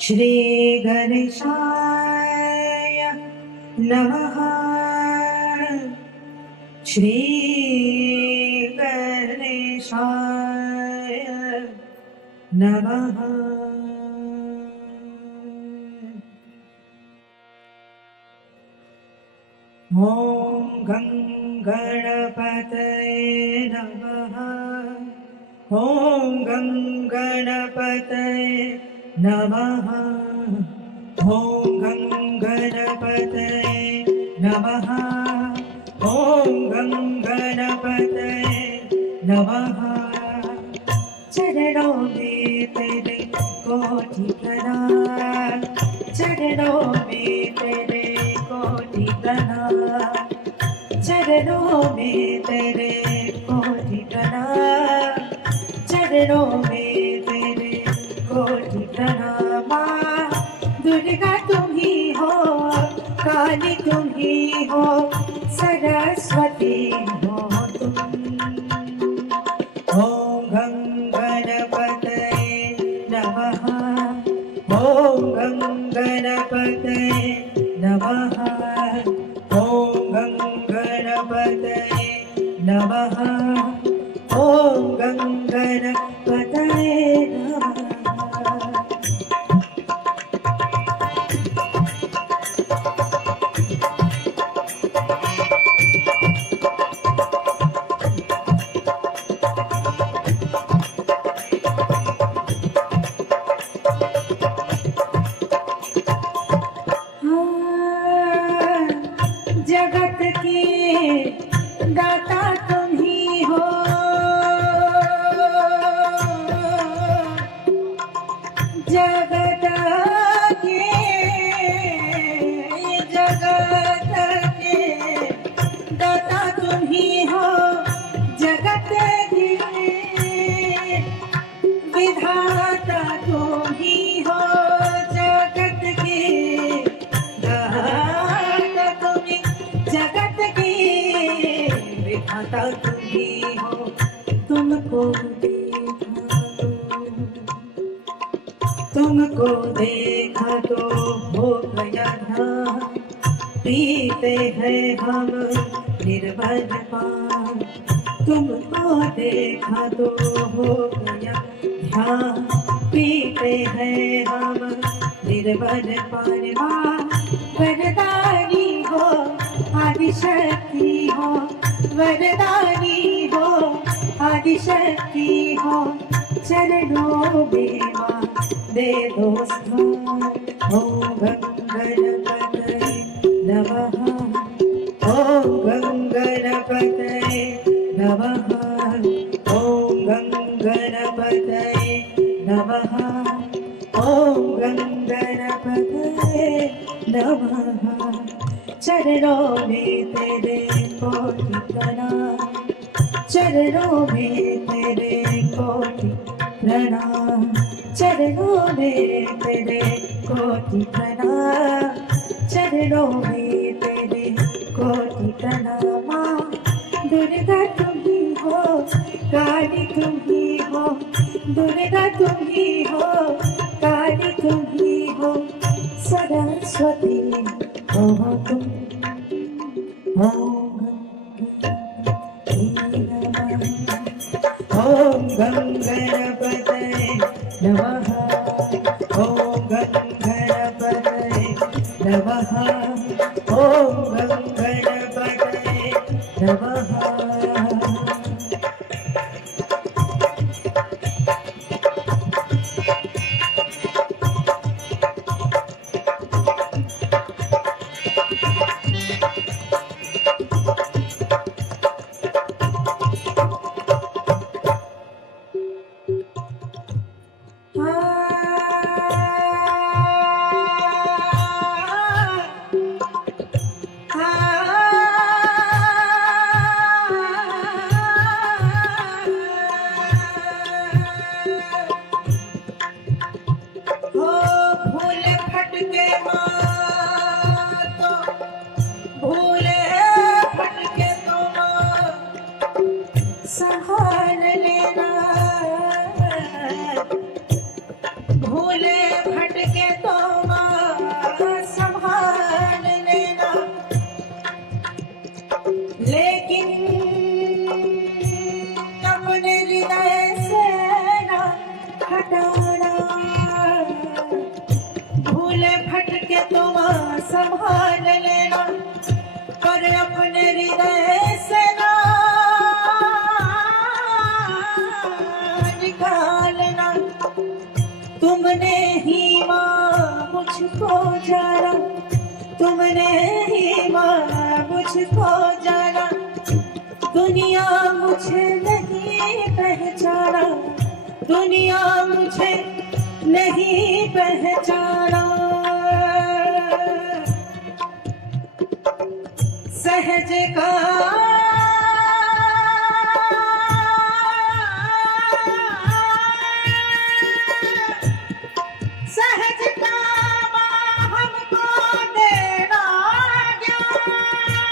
श्री गणेशाय नमः। श्री गणेशाय नमः। ॐ गं गणपतये नमः। ॐ गं गणपतये नमः। ॐ गं गणपतये नमः। ॐ गं गणपतये नमः। चरणों में तेरे कोटि प्रणाम, चरणों में तेरे कोटि प्रणाम, चरणों में तेरे कोटि प्रणाम, चरणों में तेरे कोटि प्रणाम। माँ दुर्गा तुम ही हो, काली तुम ही हो, सरस्वती हो तुम। ॐ गं गणपतये नमः। ॐ गं गणपतये नमः। ॐ गं गणपतये नमः। ॐ गं गणपतये नमः। जगत के दाता तुम ही हो, जगत के दाता तुम ही हो, जगत के विधाता तुम ही हो, जगत के जगत के विधाता तुम ही हो। तुमको देखा तो हो गया ध्यान, पीते हैं हम निर्बल पान। तुमको देखा तो हो गया ध्यान, पीते हैं हम निर्बल पान। माँ वरदानी हो, आदिशक्ति हो, वरदानी हो, आदिशक्ति हो, चरणों में माँ दे दो स्थान। ॐ गं गणपतये नमः। ॐ गं गणपतये नमः। ॐ गं गणपतये नमः। ॐ गं गणपतये नमः। चरणों में तेरे कोटि प्रणाम, चरणों में तेरे कोटि प्रणाम, चरणों में तेरे कोटि प्रणाम, चरणों में तेरे कोटि प्रणाम। माँ दुर्गा तुम ही हो, काली तुम ही हो, दुर्गा तुम ही हो, काली तुम ही हो, सरस्वती हो तुम। ॐ गं गणपतये नमः। ॐ गं गणपतये नमः। ॐ गं गणपतये नमः। मुझको जाना, तुमने ही माना मुझको जाना, दुनिया मुझे नहीं पहचाना, दुनिया मुझे नहीं पहचाना। सहज का सहज का हमको देना ज्ञान,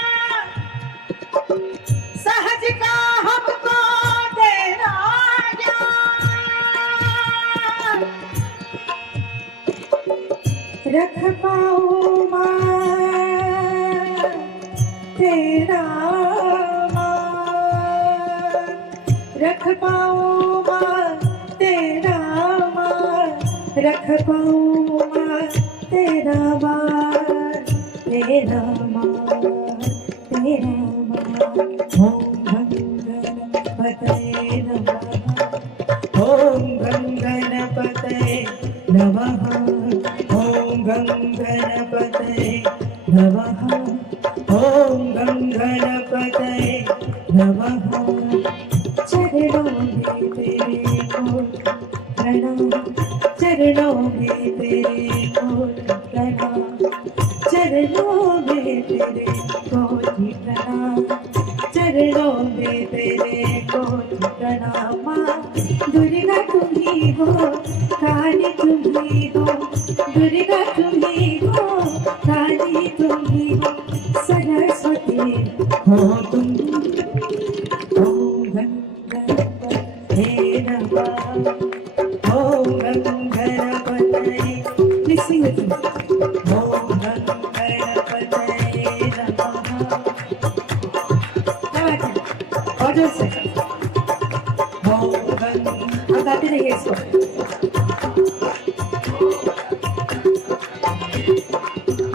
सहज का हमको देना ज्ञान, रख पाऊं मैं तेरा मान, रख पाऊं मैं तेरा मान, रख पाऊं मैं तेरा मान, तेरा मान, तेरा मान। ओम गणपतये नमः, ओम गणपतये नमः, ओम गणपतये नमः, ओम गणपतये नमः। चरणों में तेरे को प्रणाम, चरणों में तेरे को प्रणाम, चरणों में तेरे को प्रणाम, चरणों में तेरे को प्रणाम। माँ दुर्गा तुम ही हो, काली तुम ही हो, दुर्गा तुम ही हो, काली तुम ही हो, सरस्वती हो तुम। ओम गणपतये नमः, ओम गणपतये, please sing with me. ओम गणपतये नमः। क्या बात है? और जोर से। ओम अब गाते रहिए इसको।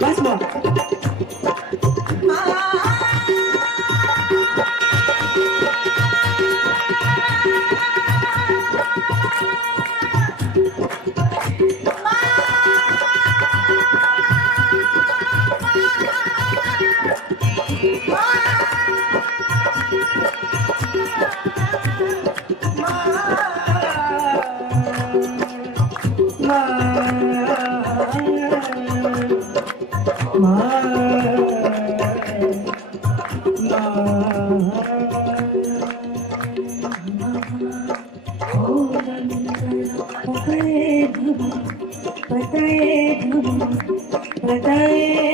बस more. पतये